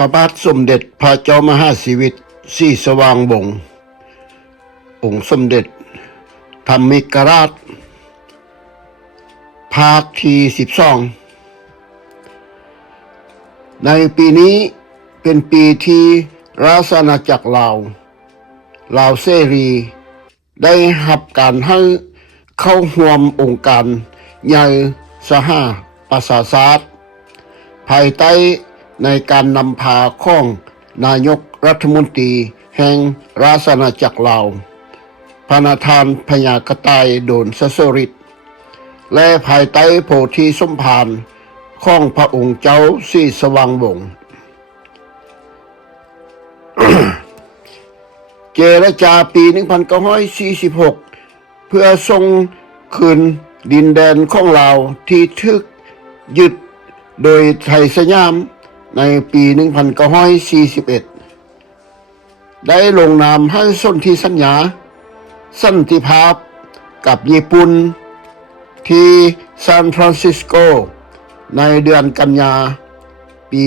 ระบาทสมเด็จพระเจ้ามหาสิวิตศรีสว่างวงศ์องค์สมเด็จธรรมิกราชภาคที่12ในปีนี้เป็นปีที่ราชอาณาจักรลาวเสรีได้รับการให้เข้าร่วมองค์การใหญ่สหประชาชาติภายใต้ในการนำพาของนายกรัฐมนตรีแห่งราชอาณาจักรลาวพระนาทานพญากระต่ายโดนสสริตและภายใต้โพธิสมภารของพระองค์เจ้าศรีสว่างวงศ์ เจรจาปี1946เพื่อส่งคืนดินแดนของลาวที่ถูกยึดโดยไทยสยามในปี1941ได้ลงนามให้สนธิสัญญาสันติภาพกับญี่ปุ่นที่ซานฟรานซิสโกในเดือนกันยาปี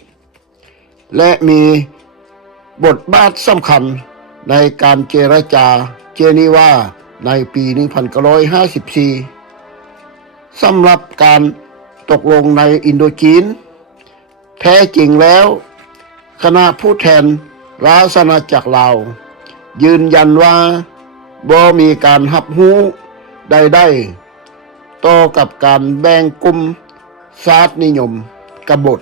1951และมีบทบาทสำคัญในการเจรจาเจนีวาในปี1954สำหรับการตกลงในอินโดจีนแท้จริงแล้วคณะผู้แทนราชอาณาจักรลาวยืนยันว่าบ่มีการรับรู้ใดๆต่อกับการแบ่งกลุ่มชาตินิยมกบฏ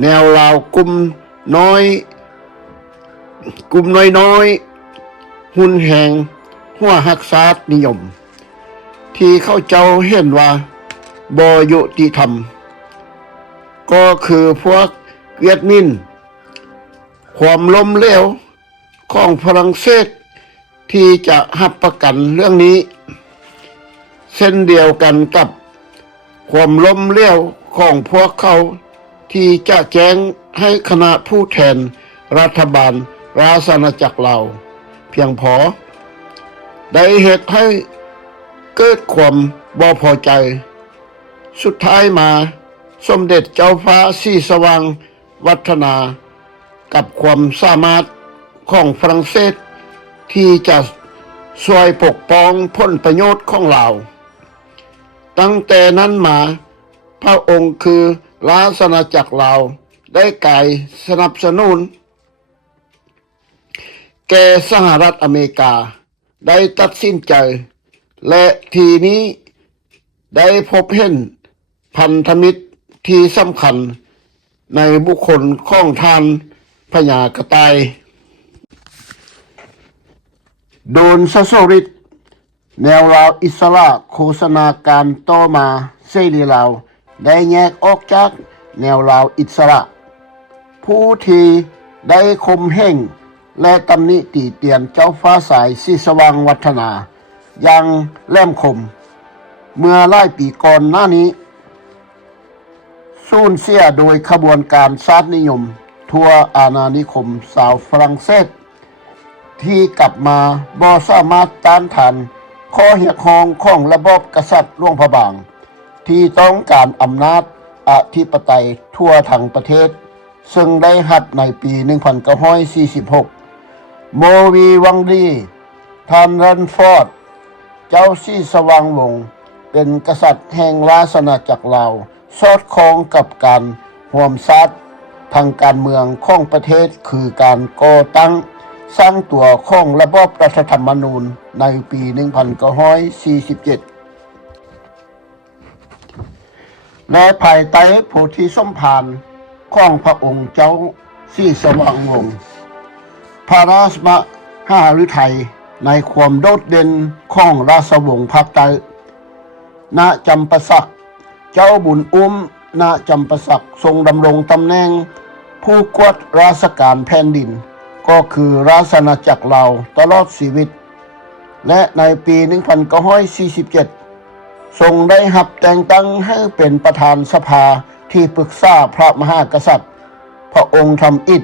แนวลาวกลุ่มน้อยหุ่นแหงหัวหักชาตินิยมที่เขาเจ้าเห็นว่าบ่ยุติธรรมก็คือพวกเวียดมินความล้มเหลวของฝรั่งเศสที่จะรับประกันเรื่องนี้เช่นเดียวกันกับความล้มเหลวของพวกเขาที่จะแจ้งให้คณะผู้แทนรัฐบาลราชอาณาจักรลาวเพียงพอได้เหตุให้เกิดความบ่พอใจสุดท้ายมาสมเด็จเจ้าฟ้าศรีสว่างวัฒนากับความสามารถของฝรั่งเศสที่จะช่วยปกป้องผลประโยชน์ของลาวตั้งแต่นั้นมาพระองค์คือราชอาณาจักรลาวได้กายสนับสนุนแก่สหรัฐอเมริกาได้ตัดสินใจและทีนี้ได้พบเห็นพันธมิตรที่สำคัญในบุคคลของท่านพญากระต่ายโดนสสริตแนวลาวอิสระโฆษณาการต่อมาเสรีลาวได้แยกออกจากแนวลาวอิสระผู้ที่ได้คมเหงและตำหนิตีเตียนเจ้าฟ้าสายศรีสว่างวัฒนาอย่างแหลมคมเมื่อหลายปีก่อนหน้านี้สูญเสียโดยขบวนการชาตินิยมทั่วอาณานิคมชาวฝรั่งเศสที่กลับมาบ่สามารถต้านทานข้อเรียกร้องของระบอบกษัตริย์หลวงพระบางที่ต้องการอำนาจอธิปไตยทั่วทั้งประเทศซึ่งได้รับในปี1946โมวีวังดีทานรันฟอร์ดเจ้าศรีสว่างวงศ์เป็นกษัตริย์แห่งราชอาณาจักรลาวสอดคล้องกับการร่วมชาติทางการเมืองของประเทศคือการก่อตั้งสร้างตัวของระบอบรัฐธรรมนูญในปี1947และภายใต้โพธิสมภารของพระองค์เจ้าศรีสว่างวงศ์พระราชมหฤทัยในความโดดเด่นของราชวงศ์ภาคใต้ณจำปาสักเจ้าบุญอุ้มณจำปาสักทรงดำรงตำแหน่งผู้กวดราชการแผ่นดินก็คือราชอาณาจักรลาวตลอดชีวิตและในปี1947ทรงได้รับแต่งตั้งให้เป็นประธานสภาที่ปรึกษาพระมหากษัตริย์พระองค์ทำอิฐ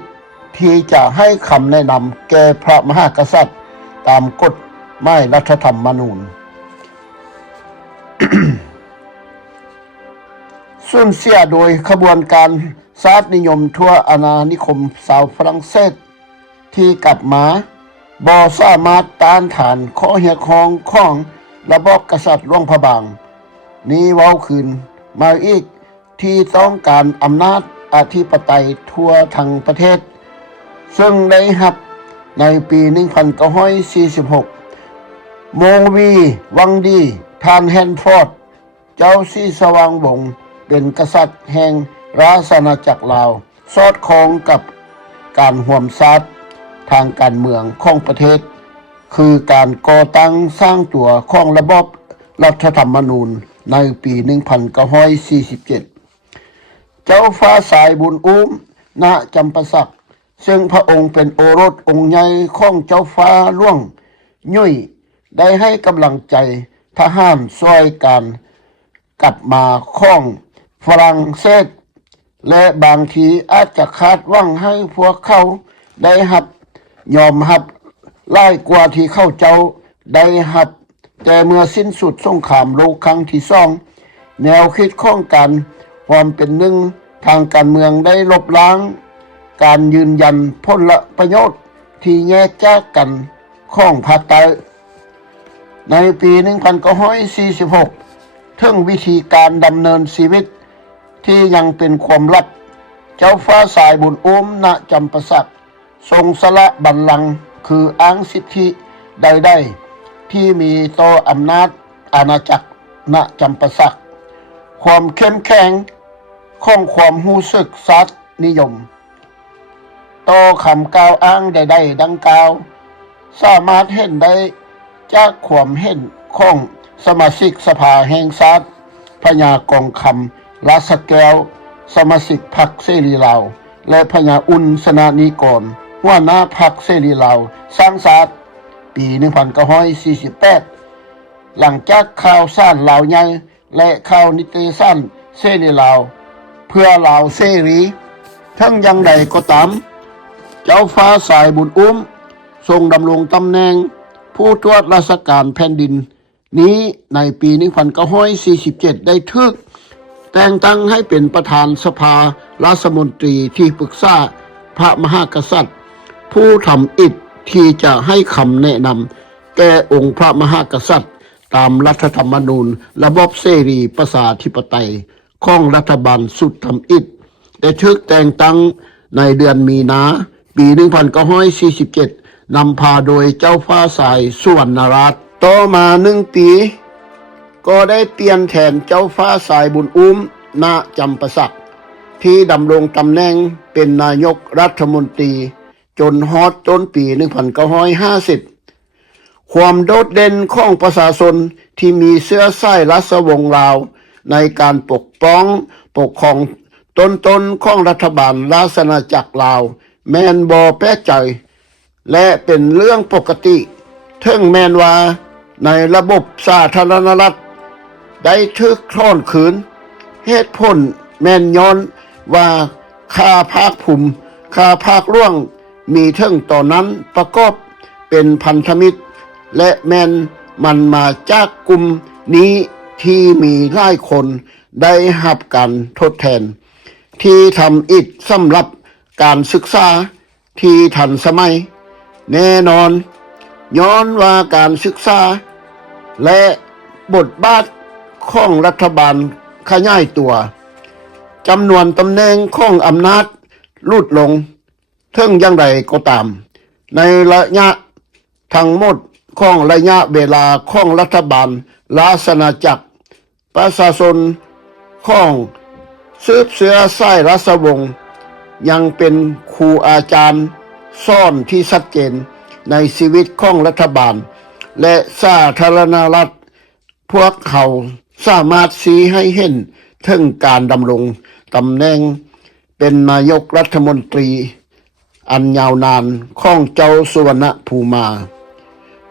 ที่จะให้คำแนะนำแก่พระมหากษัตริย์ตามกฎหมายรัฐธรรมนูญ สูญเสียโดยขบวนการ ชาตินิยมทั่วอาณานิคมชาวฝรั่งเศสที่กลับมาบ่สามารถต้านทานข้อเรียกร้องของระบอบกษัตริย์หลวงพระบาง นี้เว้าคืนมาอีกที่ต้องการอำนาจอธิปไตยทั่วทั้งประเทศ ซึ่งได้รับในปี 1946 โมงวีวังดีทานแฮนฟอร์ด เจ้าสีสว่างวงศ์เป็นกษัตริย์แห่งราชอาณาจักรลาว สอดคล้องกับการห่วมซาดทางการเมืองของประเทศ คือการก่อตั้งสร้างตัวของระบอบรัฐธรรมนูญในปี 1947 เจ้าฟ้าสายบุญอุ้มณจำปาสัก ซึ่งพระองค์เป็นโอรสองค์ใหญ่ของเจ้าฟ้าหลวงยุ่ยได้ให้กำลังใจทหารช่วยการกลับมาของฝรั่งเศส และบางทีอาจจะคาดหวังให้พวกเขาได้ยอมรับหลายกว่าที่เข้าเจ้าได้รับ แต่เมื่อสิ้นสุดสงครามโลกครั้งที่สอง แนวคิดของการความเป็นหนึ่งทางการเมืองได้ลบล้างการยืนยันผลประโยชน์ที่แยกจากกันของภาคใต้ในปี 1946 ถึงวิธีการดำเนินชีวิตที่ยังเป็นความลับ เจ้าฟ้าสายบุญอุ้มณจำปาสักทรงสละบัลลังก์คืออ้างสิทธิใดๆที่มีต่ออำนาจอาณาจักรณจำปาสัก ความเข้มแข็งของความรู้สึกสัตย์นิยมต่อคำกล่าวอ้างใดๆดังกล่าว สามารถเห็นได้จากความเห็นของสมาชิกสภาแห่งชาติพญากองคำราชแก้ว สมาชิกพรรคเสรีลาวและพญาอุ่นสนานิกรหัวหน้าพรรคเสรีลาวสร้างชาติปี 1948 หลังจากข่าวสารลาวใหญ่และข่าวนิตยสารเสรีลาวเพื่อลาวเสรีทั้งอย่างใดก็ตาม เจ้าฟ้าสายบุญอุ้มทรงดำรงตำแหน่งผู้ตรวจราชการแผ่นดินนี้ในปี 1947 ได้ถูกแต่งตั้งให้เป็นประธานสภาราชมนตรีที่ปรึกษาพระมหากษัตริย์ ผู้ทำอิฐที่จะให้คำแนะนำแก่องค์พระมหากษัตริย์ตามรัฐธรรมนูญระบบเสรีประชาธิปไตยของรัฐบาลสุดทำอิฐได้ถูกแต่งตั้งในเดือนมีนาปี 1947 นำพาโดยเจ้าฟ้าสายสุวรรณราชต่อมา1 ปีก็ได้เปลี่ยนแทนเจ้าฟ้าสายบุญอุ้มณจำปาสักที่ดำรงตำแหน่งเป็นนายกรัฐมนตรีจนฮอดต้นปี 1950 ความโดดเด่นของประชาชนที่มีเสื้อสายราชวงศ์ลาวในการปกครองต้นของรัฐบาลราชอาณาจักรลาวแม่นบ่แปลกใจและเป็นเรื่องปกติถึงแม้นว่าในระบบสาธารณรัฐได้ถูกถอนคืนเหตุผลแม่นย้อนว่าค่าภาคภูมิค่าภาคร่วงมีถึงตอนนั้นประกอบเป็นพันธมิตรและแม่นมันมาจากกลุ่มนี้ที่มีหลายคนได้รับการทดแทนที่ทำอิฐสำหรับการศึกษาที่ทันสมัยแน่นอนย้อนว่าการศึกษาและบทบาทของรัฐบาลขยายตัวจำนวนตำแหน่งของอำนาจลดลงถึงอย่างไรก็ตามในระยะทั้งหมดของระยะเวลาของรัฐบาลราชอาณาจักรประชาชนของสืบเชื้อสายราชวงศ์ยังเป็นครูอาจารย์สอนที่ชัดเจนในชีวิตของรัฐบาลและสาธารณรัฐพวกเขาสามารถชี้ให้เห็นถึงการดำรงตำแหน่งเป็นนายกรัฐมนตรีอันยาวนานของเจ้าสุวรรณภูมา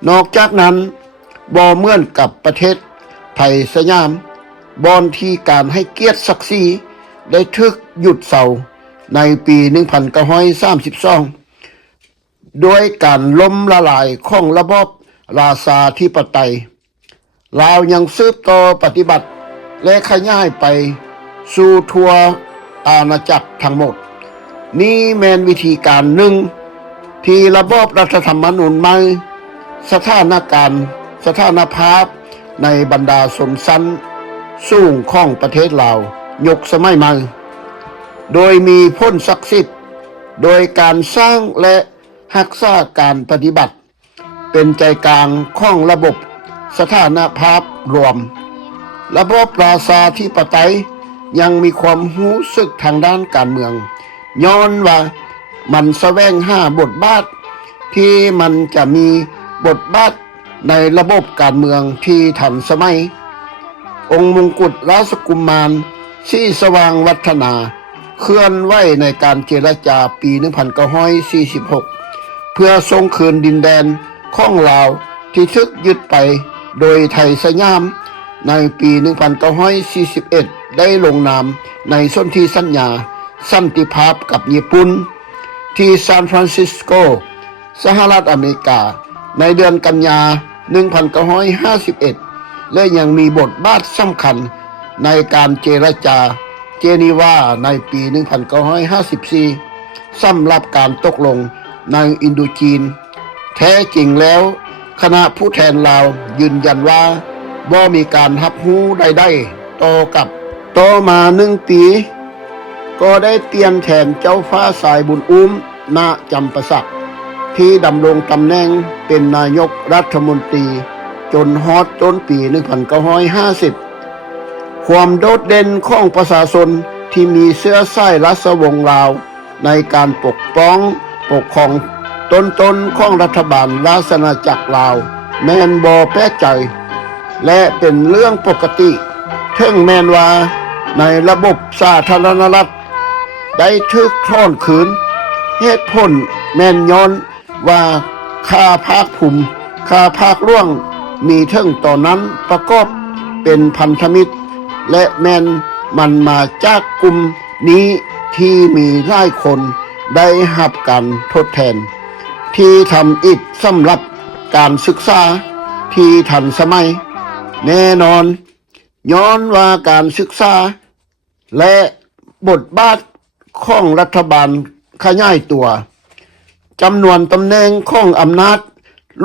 นอกจากนั้นบ่เหมือนกับประเทศไทยสยามบอนที่การให้เกียรติศักดิ์ศรีได้ถูกหยุดเศร้าในปี 1932 ด้วยการล้มละลายของระบอบราชาธิปไตยลาวยังสืบต่อปฏิบัติและขยายไปสู่ทั่ว อาณาจักรทั้งหมดนี้แม่นวิธีการหนึ่งที่ระบอบรัฐธรรมนูญใหม่สถานภาพในบรรดาชนชั้นสูงของประเทศลาวยกสมัยใหม่โดยมีพ้นศักดิ์สิทธิ์โดยการสร้างและรักษาการปฏิบัติเป็นใจกลางของระบบสถานภาพรวมระบบราชาธิปไตยยังมีความรู้สึกทางด้านการเมืองย้อนว่ามันแสวงหาบทบาทที่มันจะมีบทบาทในระบบการเมืองที่ทันสมัยองค์มงกุฎราชกุมารสีสว่างวัฒนาเคลื่อนไหวในการเจรจาปี 1946 เพื่อส่งคืนดินแดนของลาวที่ทึกยึดไปโดยไทยสยามในปี 1941 ได้ลงนามในสนธิสัญญาสันติภาพกับญี่ปุ่นที่ซานฟรานซิสโกสหรัฐอเมริกาในเดือนกันยา 1951 และยังมีบทบาทสำคัญในการเจรจาเจนีวาในปี 1954 สำหรับการตกลงในอินโดจีนแท้จริงแล้วคณะผู้แทนลาวยืนยันว่าบ่มีการรับรู้ใดๆต่อมา1 ปีก็ได้เปลี่ยนแทนเจ้าฟ้าสายบุญอุ้มณจำปาสักที่ดำรงตำแหน่งเป็นนายกรัฐมนตรีจนฮอดต้นปี 1950 ความโดดเด่นของประชาชนที่มีเชื้อสายราชวงศ์ลาวในการปกครองต้นของรัฐบาลราชอาณาจักรลาวแม่นบ่แปลกใจและเป็นเรื่องปกติถึงแม้นว่าในระบบสาธารณรัฐได้ถูกถอนคืนเหตุผลแม่นย้อนว่าค่าภาคภูมิค่าภาคร่วงมีถึงตอนนั้นประกอบเป็นพันธมิตรและแม่นมันมาจากกลุ่มนี้ที่มีหลายคนได้รับการทดแทนที่ทำอิฐสำหรับการศึกษาที่ทันสมัยแน่นอนย้อนว่าการศึกษาและบทบาทของรัฐบาลขยายตัวจำนวนตำแหน่งของอำนาจ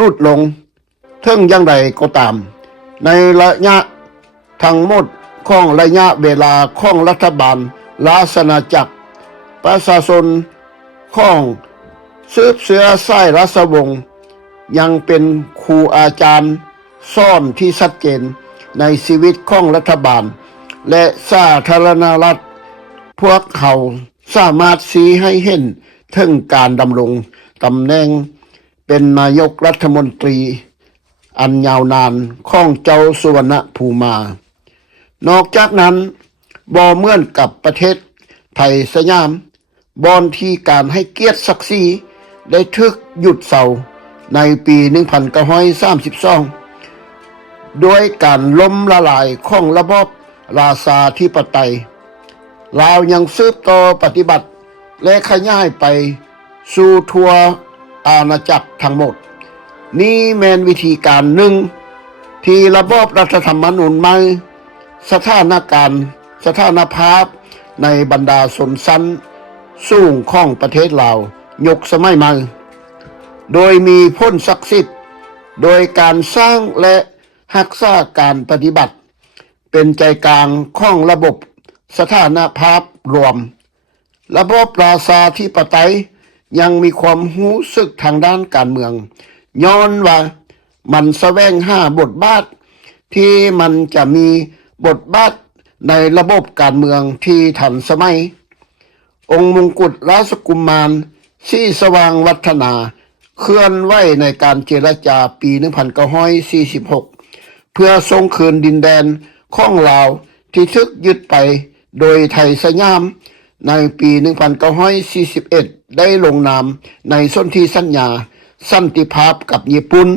ลดลงถึงอย่างไรก็ตามในระยะทั้งหมดของระยะเวลาของรัฐบาลราชอาณาจักรประชาชนของสืบเชื้อสายราชวงศ์ยังเป็นครูอาจารย์สอนที่ชัดเจนในชีวิตของรัฐบาลและสาธารณรัฐพวกเขาสามารถชี้ให้เห็นถึงการดำรงตำแหน่งเป็นนายกรัฐมนตรีอันยาวนานของเจ้าสุวรรณภูมานอกจากนั้นบ่เหมือนกับประเทศไทยสยามบอนที่การให้เกียรติศักดิ์ศรีได้ถูกหยุดเศร้าในปี 1932 โดยการล้มละลายของระบบราชาธิปไตยลาวยังสืบต่อปฏิบัติและขยายไปสู่ทั่วอาณาจักรทั้งหมดนี้แม่นวิธีการหนึ่งที่ระบอบรัฐธรรมนูญใหม่สถานภาพในบรรดาชนชั้นสูงของประเทศลาวยกสมัยใหม่โดยมีพ้นศักดิ์สิทธิ์โดยการสร้างและรักษาการปฏิบัติเป็นใจกลางของระบบสถานภาพรวมระบบราชาธิปไตยยังมีความรู้สึกทางด้านการเมืองย้อนว่ามันแสวงหาบทบาทที่มันจะมีบทบาทในระบบการเมืองที่ทันสมัยองค์มงกุฎราชกุมารสีสว่างวัฒนาเคลื่อนไหวในการเจรจาปี 1946 เพื่อส่งคืนดินแดนของลาวที่ถูกยึดไปโดยไทยสยามในปี 1941 ได้ลงนามในสนธิสัญญาสันติภาพกับญี่ปุ่น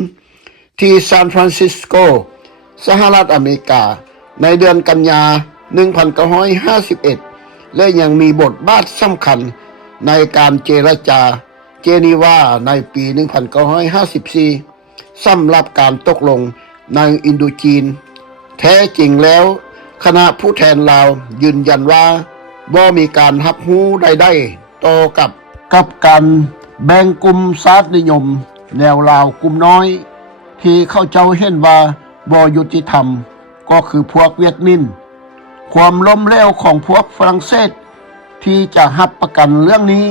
ที่ซานฟรานซิสโกสหรัฐอเมริกาในเดือนกันยา 1951 และยังมีบทบาทสำคัญในการเจรจาเจนีวาในปี 1954 สำหรับการตกลงในอินโดจีนแท้จริงแล้วคณะผู้แทนลาวยืนยันว่า บ่มีการรับรู้ใดๆต่อกับการแบ่งกลุ่มชาตินิยมแนวลาวกลุ่มน้อย ที่เขาเจ้าเห็นว่าบ่ยุติธรรมก็คือพวกเวียดมินความล้มเหลวของพวกฝรั่งเศสที่จะรับประกันเรื่องนี้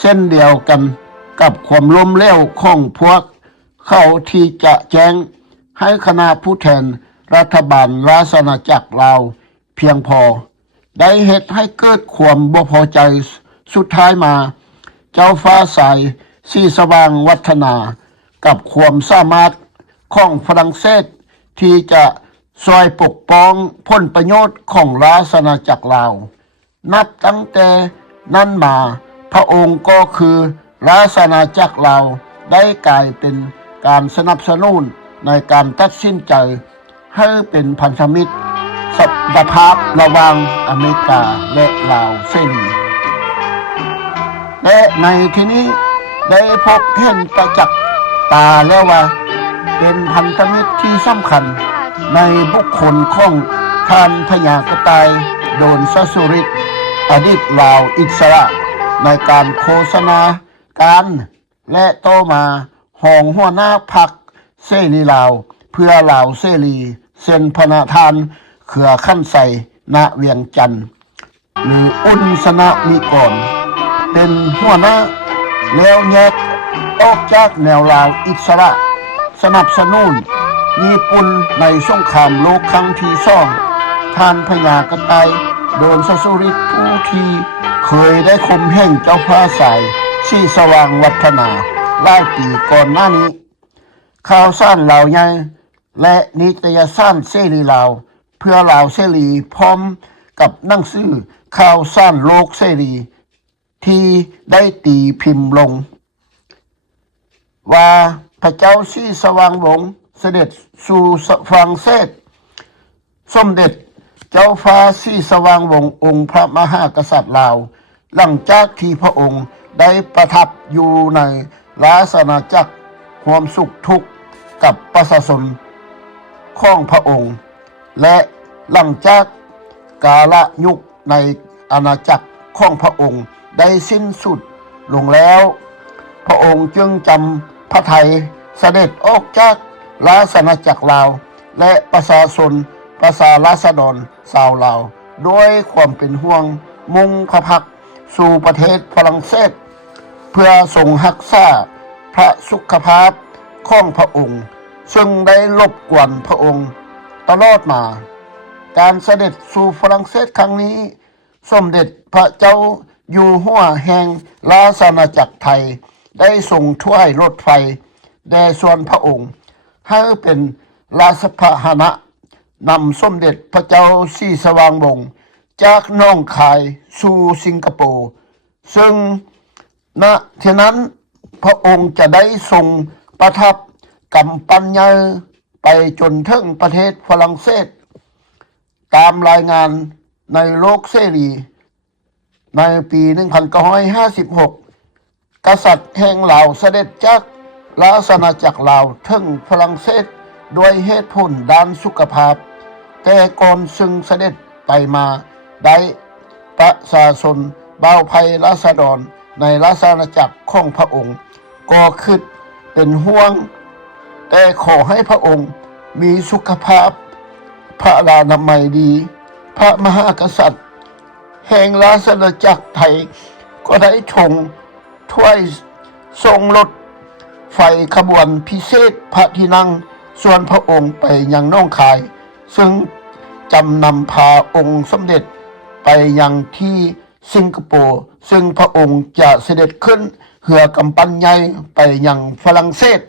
เส้นเดียวกันกับความล้มเหลวของพวกเขาที่จะแจ้งให้คณะผู้แทนรัฐบาลราชอาณาจักรลาวเพียงพอได้เหตุให้เกิดความบ่พอใจสุดท้ายมาเจ้าฟ้าสายสีสว่างวัฒนากับความสามารถของฝรั่งเศสที่จะช่วยปกป้องผลประโยชน์ของราชอาณาจักรลาวนับตั้งแต่นั้นมาพระองค์ก็คือราชอาณาจักรลาวได้กลายเป็นการสนับสนุนในการตัดสินใจให้เป็นพันธมิตรสัมพันธภาพระหว่างอเมริกาและลาวเสรีและในที่นี้ได้พบเห็นประจักษ์ตาแล้วว่าเป็นพันธมิตรที่สำคัญในบุคคลของท่านพญากระต่ายโดนซสุริตอดีตลาวอิสระในการโฆษณาการและโตมาหองหัวหน้าพรรคเสรีลาวเพื่อลาวเสรีเซ็นพนาทานเขื่อขั้นใสณเวียงจันทน์หรืออุ่นสนะนิกรเป็นหัวหน้าแล้วแยกออกจากแนวลาวอิสระสนับสนุนญี่ปุ่นในสงครามโลกครั้งที่สองท่านพญากระต่ายโดนซสุริตผู้ที่เคยได้ข่มเหงเจ้าฟ้าสายสีสว่างวัฒนาหลายปีก่อนหน้านี้ข่าวสารลาวใหญ่และนิตยสารเสรีลาวเพื่อลาวเสรีพร้อมกับหนังสือข่าวสารโลกเสรีที่ได้ตีพิมพ์ลงว่าพระเจ้าสีสว่างวงศ์เสด็จสู่ฝรั่งเศสสมเด็จเจ้าฟ้าสีสว่างวงศ์องค์พระมหากษัตริย์ลาวหลังจากที่พระองค์ได้ประทับอยู่ในราชอาณาจักรความสุขทุกข์กับประชาชนของพระองค์และหลังจากกาลยุคในอาณาจักรของพระองค์ได้สิ้นสุดลงแล้วพระองค์จึงจำพระทัยเสด็จออกจากราชอาณาจักรลาวและประชาชนประชาราษฎรชาวลาวด้วยความเป็นห่วงมุ่งพระพักสู่ประเทศฝรั่งเศสเพื่อทรงรักษาพระสุขภาพของพระองค์ซึ่งได้รบกวนพระองค์ตลอดมาการเสด็จสู่ฝรั่งเศสครั้งนี้สมเด็จพระเจ้าอยู่หัวแห่งราชอาณาจักรไทยได้ทรงถ้วยรถไฟแด่ส่วนพระองค์ให้เป็นราชพาหนะนำสมเด็จพระเจ้าสีสว่างวงศ์จากหนองคายสู่สิงคโปร์ซึ่งณที่นั้นพระองค์จะได้ทรงประทับกำปั้นใหญ่ไปจนถึงประเทศฝรั่งเศสตามรายงานในโลกเสรีในปี 1956 กษัตริย์แห่งลาวเสด็จจากราชอาณาจักรลาวถึงฝรั่งเศสด้วยเหตุผลด้านสุขภาพแต่ก่อนซึ่งเสด็จไปมาได้ประชาชนบ่าวไพราษฎรในราชอาณาจักรของพระองค์ก็คิดเป็นห่วงแต่ขอให้พระองค์มีสุขภาพพระอนามัยดีพระมหากษัตริย์แห่งราชอาณาจักรไทยก็ได้ชงถ้วยทรงรถไฟขบวนพิเศษพระที่นั่งส่วนพระองค์ไปยังหนองคายซึ่งจำนำพาองค์สมเด็จไปยังที่สิงคโปร์ซึ่งพระองค์จะเสด็จขึ้นเรือกำปั้นใหญ่ไปยังฝรั่งเศส